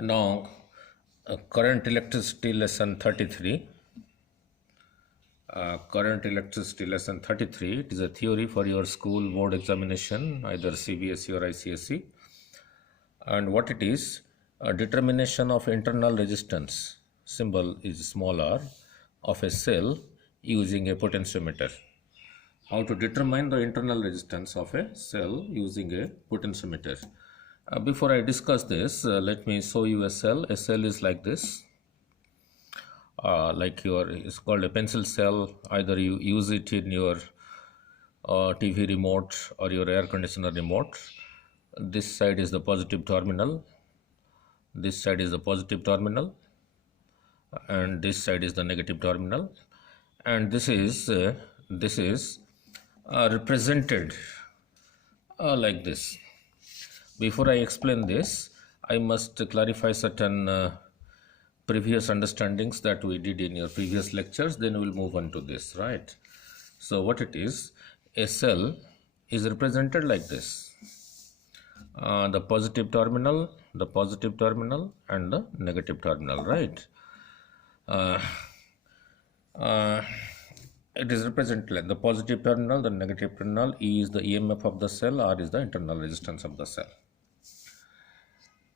Now, current electricity lesson 33. Current electricity lesson 33. It is a theory for your school board examination, either CBSE or ICSE. And what it is, a determination of internal resistance, symbol is small r, of a cell using a potentiometer. How to determine the internal resistance of a cell using a potentiometer. Before I discuss this, let me show you a cell. A cell is like this, it's called a pencil cell. Either you use it in your TV remote or your air conditioner remote. This side is the positive terminal, this side is the positive terminal, and this side is the negative terminal, and this is represented like this. Before I explain this, I must clarify certain previous understandings that we did in your previous lectures, then we'll move on to this, right? So what it is, a cell is represented like this. The positive terminal, and the negative terminal, right? It is represented like the positive terminal, the negative terminal. E is the EMF of the cell, R is the internal resistance of the cell.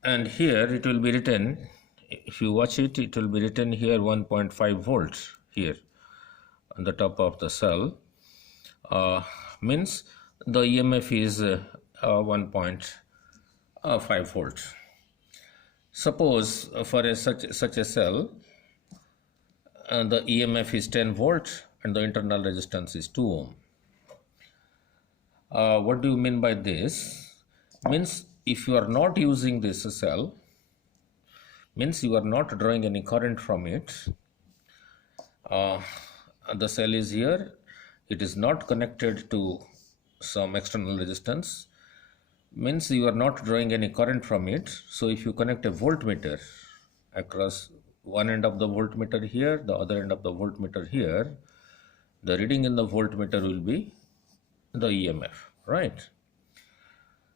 And here it will be written, if you watch it, it will be written here 1.5 volts here on the top of the cell. Means the EMF is 1.5 volts. Suppose for such a cell, the EMF is 10 volts and the internal resistance is 2 ohm. What do you mean by this? Means if you are not using this cell, means you are not drawing any current from it. The cell is here, it is not connected to some external resistance, means you are not drawing any current from it. So if you connect a voltmeter across one end of the voltmeter here, the other end of the voltmeter here, the reading in the voltmeter will be the EMF, right?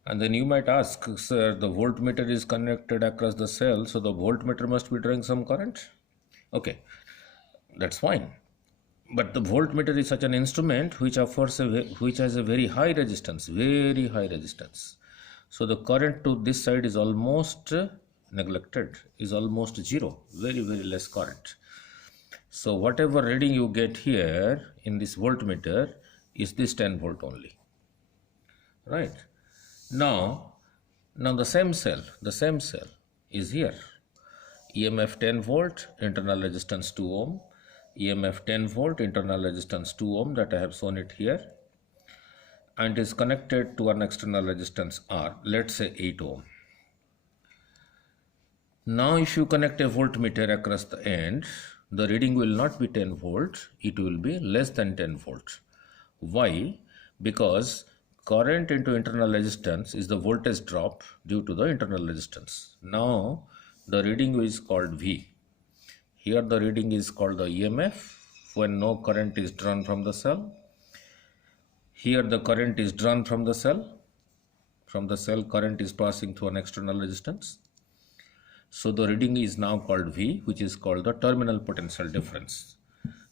And then you might ask, sir, the voltmeter is connected across the cell, so the voltmeter must be drawing some current. Okay, that's fine. But the voltmeter is such an instrument which offers which has a very high resistance, So the current to this side is almost neglected, is almost zero, very less current. So whatever reading you get here in this voltmeter is this 10 volt only, right? Now the same cell is here. EMF 10 volt, internal resistance 2 ohm. EMF 10 volt, internal resistance 2 ohm, that I have shown it here, and is connected to an external resistance R, let's say 8 ohm. Now if you connect a voltmeter across the end, the reading will not be 10 volt, it will be less than 10 volt. Why? Because current into internal resistance is the voltage drop due to the internal resistance. Now the reading is called V. Here the reading is called the EMF when no current is drawn from the cell. Here the current is drawn from the cell. From the cell, current is passing through an external resistance. So the reading is now called V, which is called the terminal potential difference.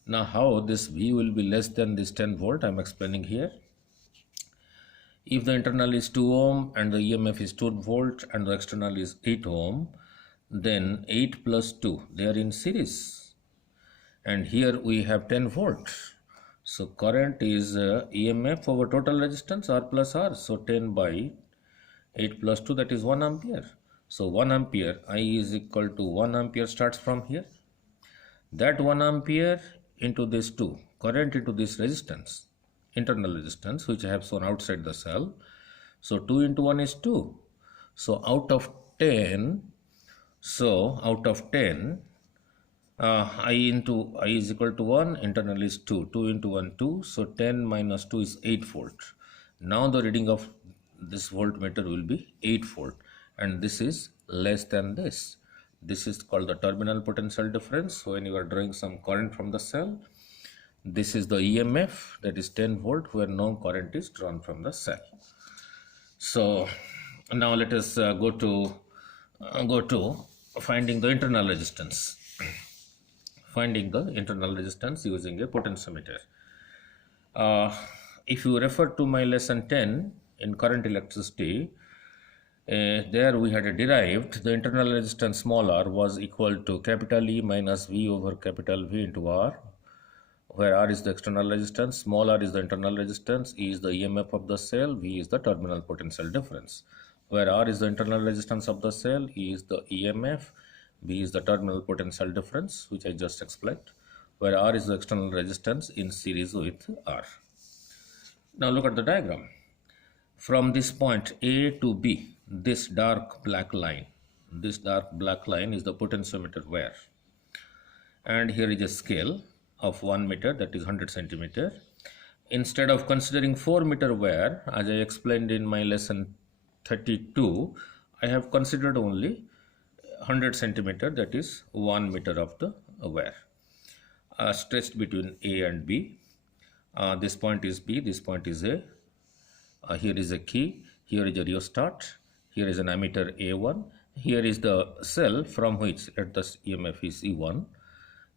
Now how this V will be less than this 10 volt, I am explaining here. If the internal is 2 ohm and the EMF is 2 volt and the external is 8 ohm, then 8 plus 2, they are in series. And here we have 10 volt. So current is EMF over total resistance R plus R. So 10 by 8 plus 2, that is 1 ampere. So 1 ampere, I is equal to 1 ampere starts from here. That 1 ampere into this 2, current into this resistance, internal resistance, which I have shown outside the cell. So 2 into 1 is 2. So out of 10, I is equal to 1, internal is 2, 2 into 1, 2, so 10 minus 2 is 8 volt. Now the reading of this voltmeter will be 8 volt, and this is less than this. This is called the terminal potential difference. When you are drawing some current from the cell, this is the EMF, that is 10 volt, where no current is drawn from the cell. So now let us go to finding the internal resistance. Finding the internal resistance using a potentiometer. If you refer to my lesson 10 in current electricity, there we had derived the internal resistance small r was equal to capital E minus V over capital V into R, where R is the external resistance, small r is the internal resistance, E is the EMF of the cell, V is the terminal potential difference. Where R is the internal resistance of the cell, E is the EMF, V is the terminal potential difference, which I just explained, where R is the external resistance in series with R. Now look at the diagram. From this point A to B, this dark black line is the potentiometer wear. And here is a scale of 1 meter, that is 100 centimeter. Instead of considering 4 meter wear, as I explained in my lesson 32, I have considered only 100 centimeter, that is 1 meter of the wear, stretched between A and B. This point is B, this point is A. Here is a key, here is a rheostat, here is an ammeter A1, here is the cell from which let the EMF is E1.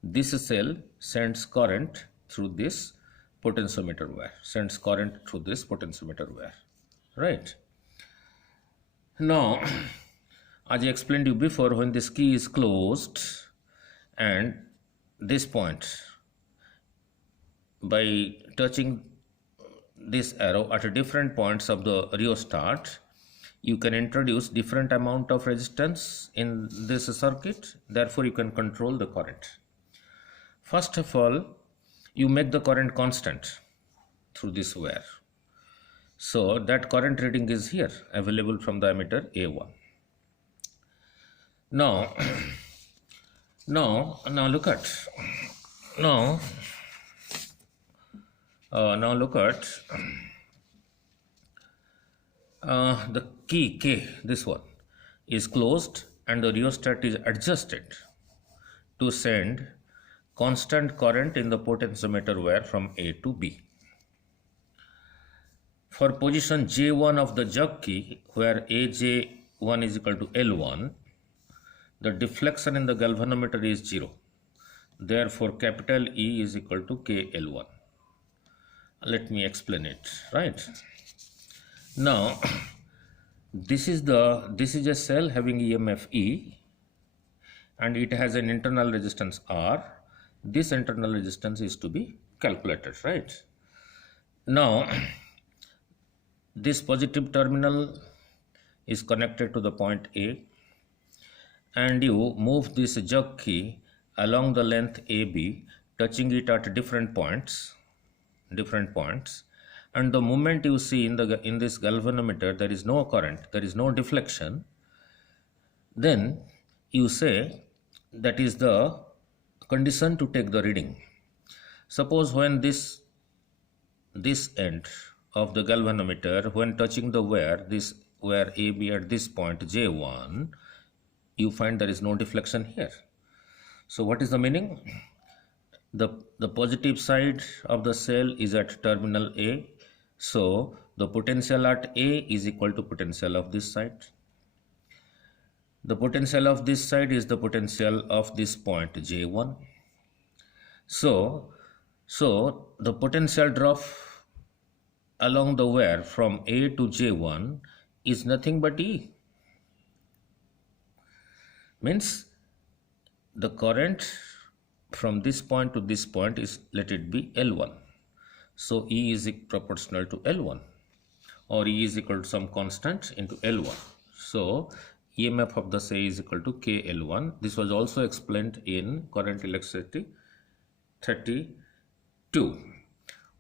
This cell sends current through this potentiometer wire, right? Now, as I explained to you before, when this key is closed and this point, by touching this arrow at different points of the rheostat, you can introduce different amount of resistance in this circuit. Therefore, you can control the current. First of all, you make the current constant through this wire. So that current reading is here available from the ammeter A1. Now look at the key K, this one, is closed and the rheostat is adjusted to send constant current in the potentiometer wire from A to B. For position J1 of the jug key, where AJ1 is equal to L1, the deflection in the galvanometer is 0. Therefore, capital E is equal to KL1. Let me explain it, right? Now, this is a cell having EMF E, and it has an internal resistance R. This internal resistance is to be calculated, right? Now, this positive terminal is connected to the point A, and you move this jug key along the length AB, touching it at different points, and the moment you see in this galvanometer there is no current, there is no deflection, then you say that is the condition to take the reading. Suppose when this end of the galvanometer, when touching the wire, this wire AB at this point J1, you find there is no deflection here. So what is the meaning? The positive side of the cell is at terminal A, so the potential at A is equal to potential of this side. The potential of this side is the potential of this point J1. So the potential drop along the wire from A to J1 is nothing but E. Means the current from this point to this point is, let it be L1. So E is proportional to L1, or E is equal to some constant into L1. So EMF of the cell is equal to KL1. This was also explained in current electricity 32,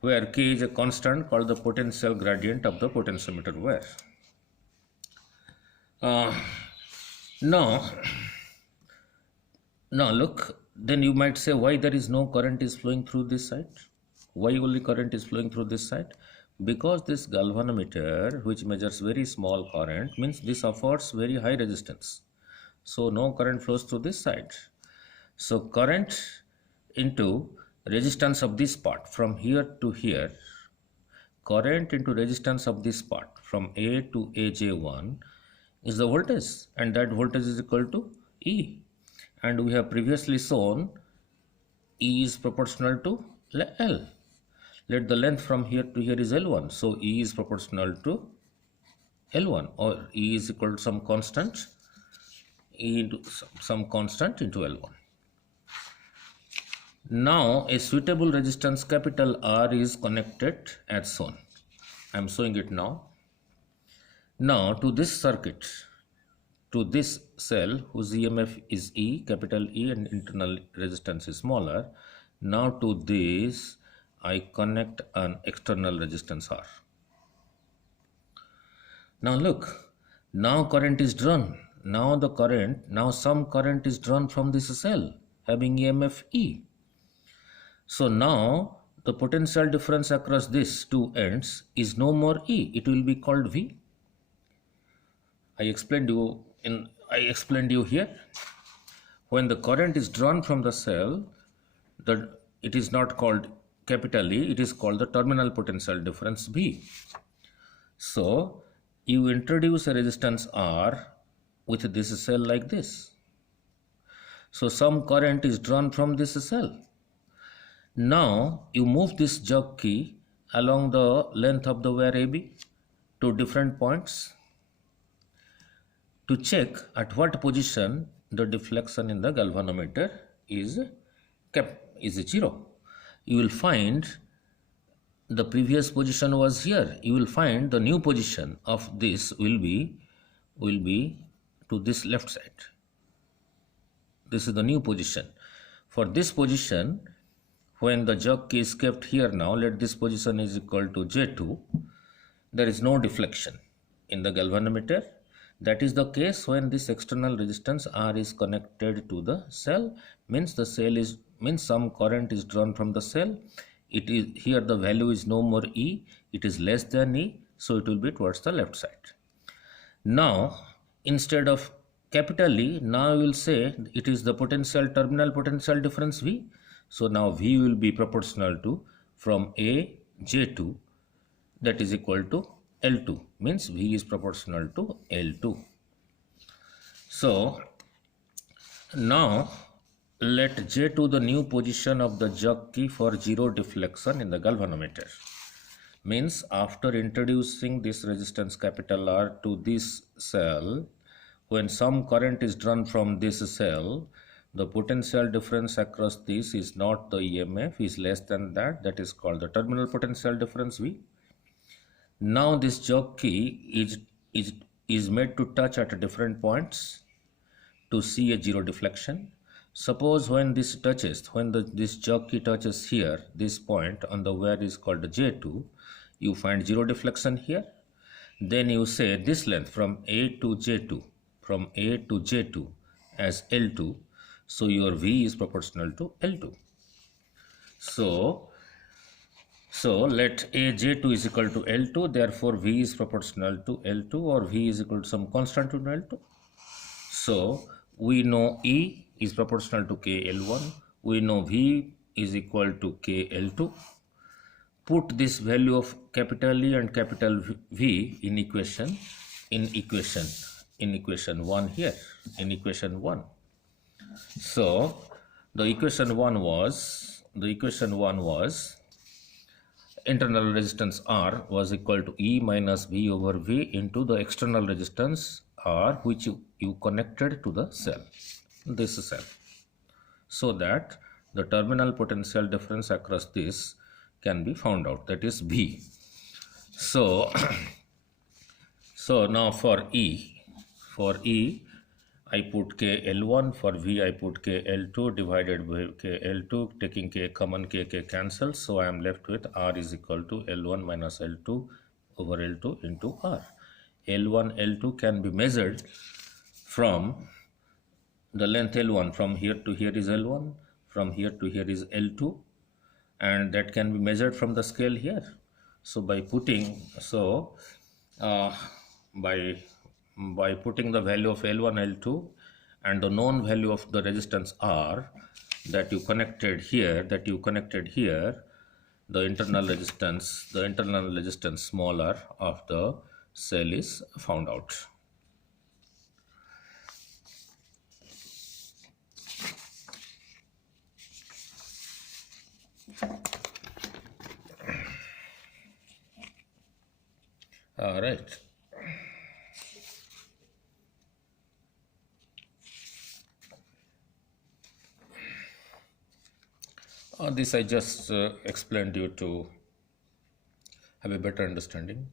where K is a constant called the potential gradient of the potentiometer wire. Now look, then you might say, why there is no current is flowing through this side? Why only current is flowing through this side? Because this galvanometer, which measures very small current, means this offers very high resistance. So no current flows through this side. So current into resistance of this part from here to here, current into resistance of this part from A to AJ1 is the voltage, and that voltage is equal to E. And we have previously shown E is proportional to L. Let the length from here to here is L1. So E is proportional to L1, or E is equal to some constant, E into some constant into L1. Now a suitable resistance capital R is connected as shown. I am showing it now. Now to this circuit, to this cell whose EMF is E, capital E, and internal resistance is smaller. Now to this I connect an external resistance R. Now look, now current is drawn. Now some current is drawn from this cell having EMF E. So now the potential difference across these two ends is no more E. It will be called V. I explained you here. When the current is drawn from the cell, it is not called capital E, it is called the terminal potential difference V. So you introduce a resistance R with this cell like this. So some current is drawn from this cell. Now you move this jog key along the length of the wire AB to different points to check at what position the deflection in the galvanometer is 0. You will find the previous position was here. You will find the new position of this will be to this left side. This is the new position. For this position, when the jog key is kept here now, let this position is equal to J2. There is no deflection in the galvanometer. That is the case when this external resistance R is connected to the cell, means some current is drawn from the cell. It is here the value is no more E, it is less than E, so it will be towards the left side. Now instead of capital E, now you will say it is the terminal potential difference V. So now V will be proportional to from A J2, that is equal to L2, means V is proportional to L2. So now let J2 the new position of the jog key for zero deflection in the galvanometer. Means after introducing this resistance capital R to this cell, when some current is drawn from this cell, the potential difference across this is not the EMF, is less than that. That is called the terminal potential difference V. Now this jog key is made to touch at different points to see a zero deflection. Suppose when this jog key touches here, this point on the wire is called J2, you find zero deflection here. Then you say this length from A to J2, as L2. So your V is proportional to L2. So let J2 is equal to L2, therefore V is proportional to L2, or V is equal to some constant to L2. So we know E is proportional to KL1, we know V is equal to KL2. Put this value of capital E and capital V in equation 1 here, in equation 1. So the equation 1 was internal resistance R was equal to E minus V over V into the external resistance R, which you connected to the cell, this cell, so that the terminal potential difference across this can be found out, that is V. So now for E I put KL1, for V I put KL2 divided by KL2, taking K common, K cancels, so I am left with R is equal to L1 minus L2 over L2 into R. L1, L2 can be measured from the length L1, from here to here is L1, from here to here is L2, and that can be measured from the scale here. So by putting by putting the value of L1, L2 and the known value of the resistance R that you connected here, the internal resistance smaller of the cell is found out. All right. This I just explained you to have a better understanding.